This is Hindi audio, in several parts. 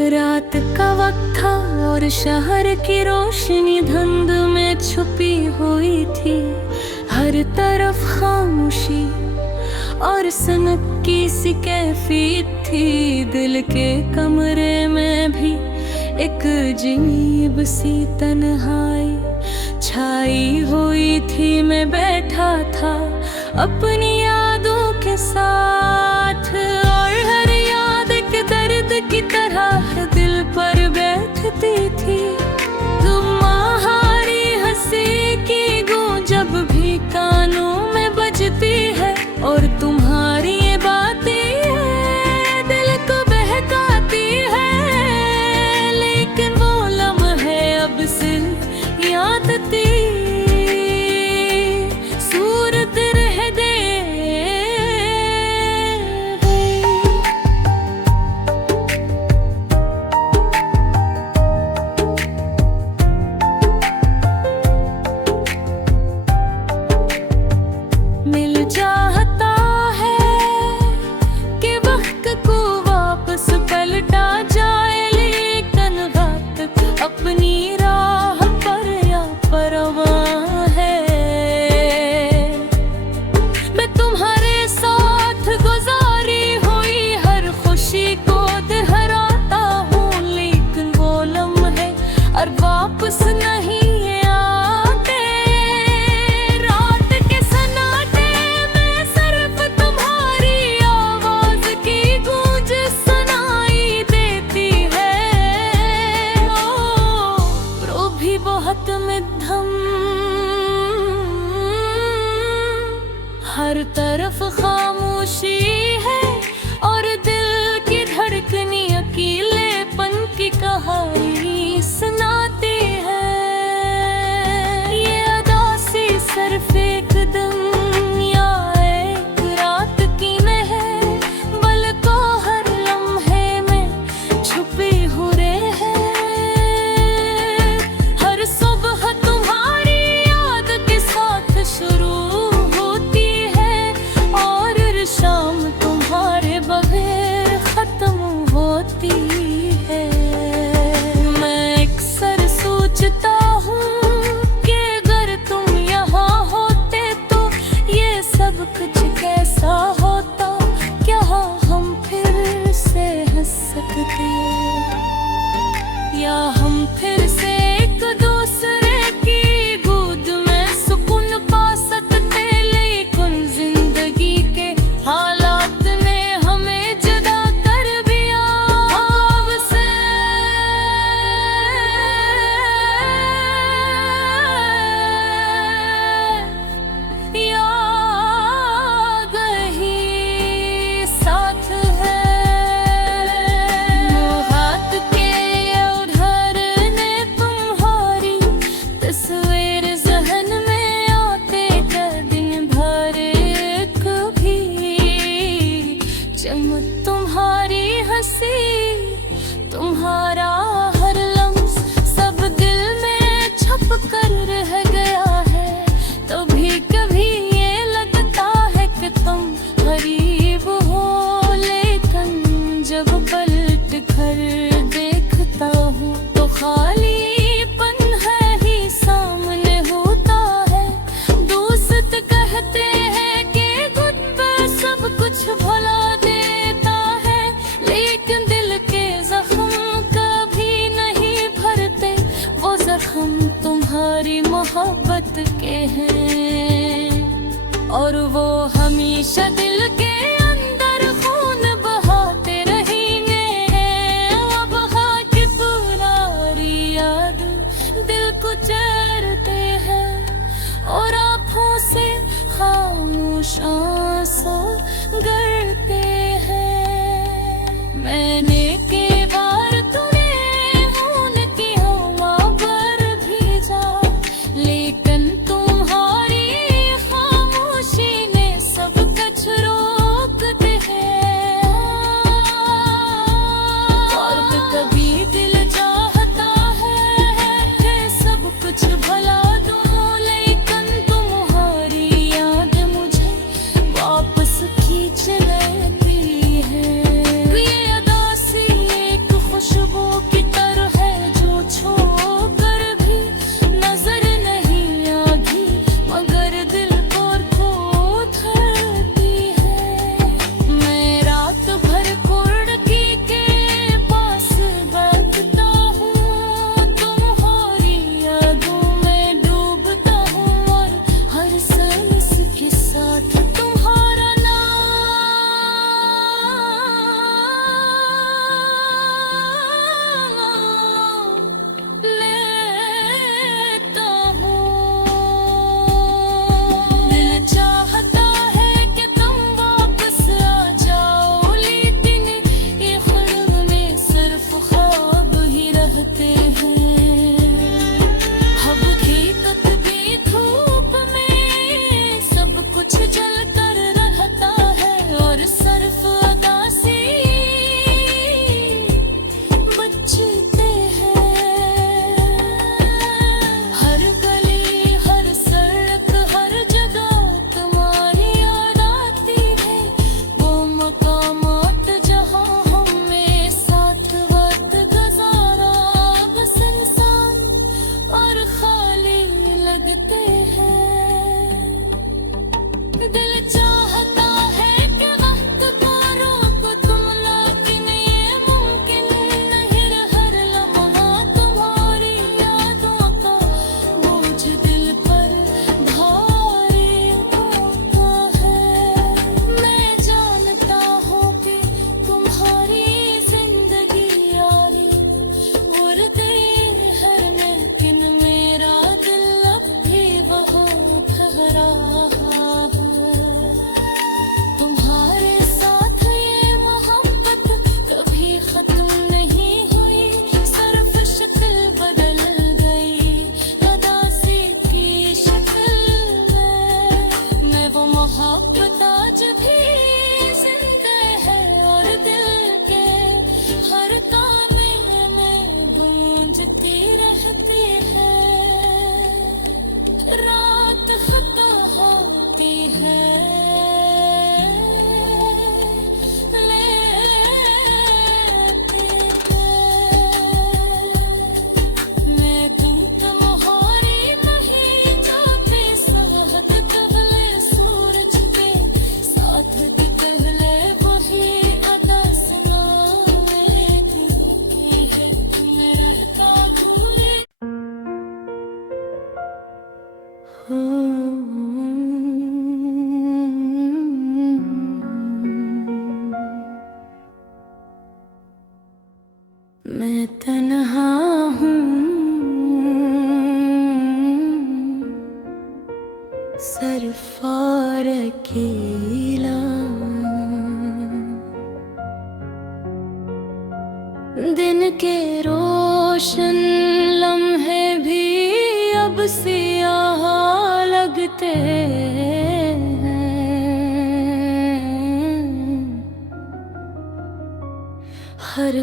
रात का वक्त था और शहर की रोशनी धुंध में छुपी हुई थी। हर तरफ खामोशी और सनक की सी कैफियत थी। दिल के कमरे में भी एक अजीब सी तन्हाई छाई हुई थी। मैं बैठा था अपनी यादों के साथ और हर याद के दर्द की तरह दिल पर बैठती थी। तुम्हारी हंसी की गूंज जब भी कानों में बजती है और तुम्हारी ये बातें दिल को बहकाती है। लेकिन वो लम्हे अब सिर्फ याद थी, सूरत रह गई। मिल चाहता है कि वक्त को वापस पलटा जाए, लेकिन वक्त अपनी राह पर या परवाह है। मैं तुम्हारे साथ गुजारी हुई हर खुशी को दोहराता हूँ, लेकिन वो लम्हे और वापस नहीं आते। रात के सन्नाटे में सिर्फ तुम्हारी आवाज की गूंज सुनाई देती है। वो भी बहुत मध्यम, हर तरफ खामोशी है और दिल की धड़कनी अकेलेपन की कहानी सुनाती है। ये अदासी सिर्फ एक दिन या एक रात की नहीं, बल्कि हर लम्हे में छुपी हुए है। हर सुबह तुम्हारी याद के साथ शुरू होती है और हर शाम तुम्हारे बगैर खत्म होती है। मैं अक्सर सोचता हूँ कि अगर तुम यहाँ होते तो ये सब कुछ कैसा होता। क्या हम फिर से हंस सकते या हम फिर से एक दूसरे की गोद में सुकून पा सकते। लेकिन जिंदगी के हालात ने हमें जुदा कर दिया आपसे। याद ही साथ है, वो हाथ के उधरने तुम्हारी तस्वीर जहन में आते कर दिन भर कभी चमक तुम्हारी हंसी, तुम्हारा हर लम्स सब दिल में छप कर रह गया है। तभी कभी ये लगता है कि तुम करीब हो, लेकिन जब पलट कर देखता हूँ तो खालीपन है ही सामने होता है। दोस्त कहते हैं कि गुड सब कुछ भुला देता है, लेकिन दिल के जख्म कभी नहीं भरते। वो जख्म तुम्हारी मोहब्बत के हैं और वो हमेशा दिल के अंदर खून बहाते रहेंगे। अब की पुरानी याद दिल को चरते हैं और आँखों से खामोश आंसू गिरते हैं। मैंने के बार तुम्हें खून की हवा पर भेजा, लेकिन तुम्हारी खामोशी ने सब कुछ रोक दिया। और कभी दिल चाहता है कि सब कुछ भुला दूं, लेकिन तुम्हारी याद मुझे वापस खींच ले।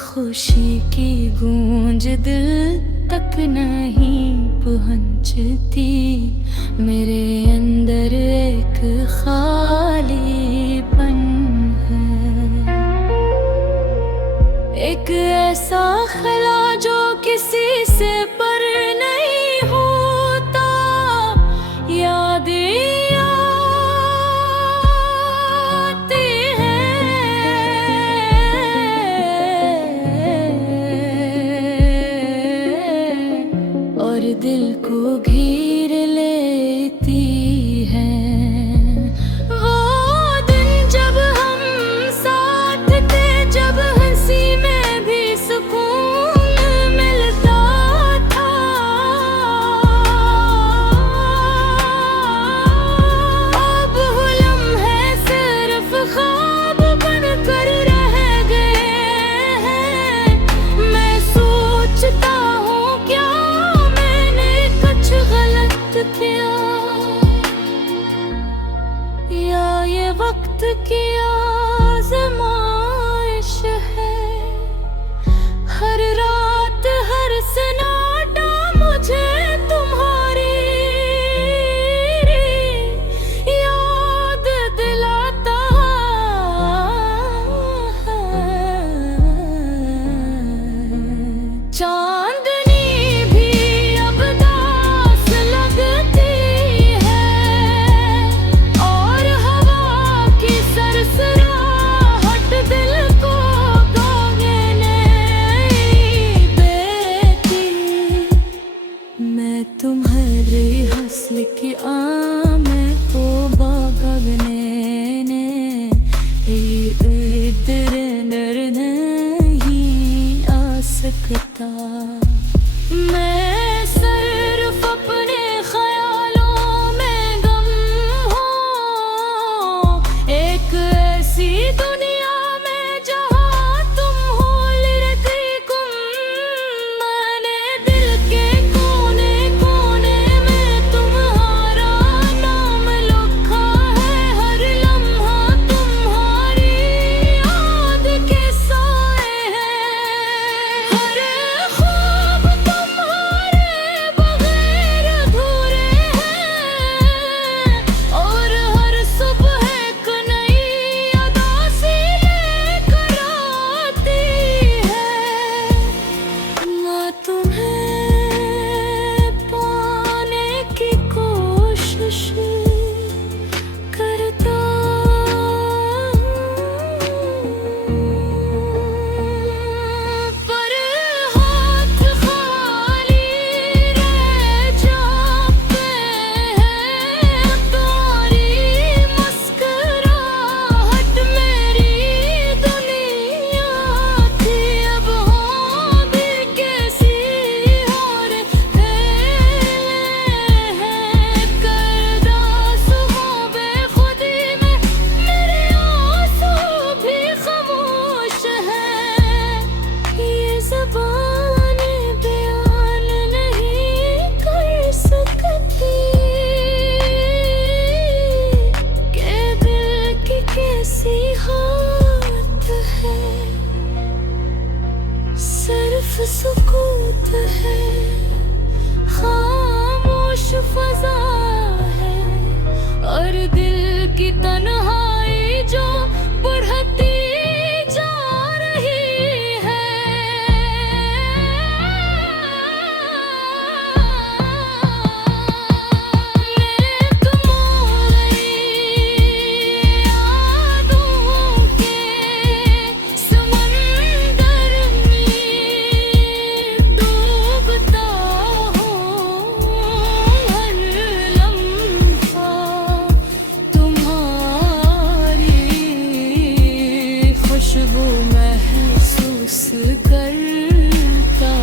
खुशी की गूंज दिल तक नहीं पहुंचती। मेरे अंदर एक खालीपन है, एक ऐसा ख्याल जो किसी से पर नहीं होता। यादें आती हैं और दिल को घेर लेती हैं। वो दिन जब हम साथ थे, जब हंसी में भी सुकून मिलता था। अब वो लम्हे सिर्फ ख्वाब बनकर रह गए हैं। मैं सोचता हूँ क्या मैंने कुछ गलत किया, या ये वक्त की आज़माइश है। हर रात हर सन्नाटा मुझे तुम्हारी याद दिलाता है। चांदनी भी अब दास लगती है और हवा की सरसराहट दिल को गगने देती। मैं तुम्हारे हंसल की मैं को गगने इधर नर नहीं आ सकता। मैं सिर्फ अपने ख्यालों में गम हूँ, एक ऐसी दुनिया में जहाँ तुम हो लिरतिकुम। मैंने दिल के कोने कोने में तुम्हारा नाम लिखा है। हर लम्हा तुम्हारी याद के साए हैं। हर ख्वाब तुम्हारे बगैर अधूरे हैं और हर सुबह एक नई अदा सी लेकर आती है। मैं तुम्हें पाने की कोशिश करता पर हाथ खाली रह जाते हैं। तुम्हारी मुस्कुराहट मेरी दुनिया थी, अब हो भी कैसी और खेले हैं। करदा सुबह बेखुदी में मेरे आंसू भी खामोश हैं। ये ज़बानें बयान नहीं कर सकती कि दिल की कैसी हालत है। सिर्फ सुकूत है, खामोश फज़ा है और दिल की तन्हाई जो बढ़ती जा रही है। नेक मोलई यादों के समंदर में डूबता हूँ। हर लम्हा तुम्हारी खुशबू महसूस करता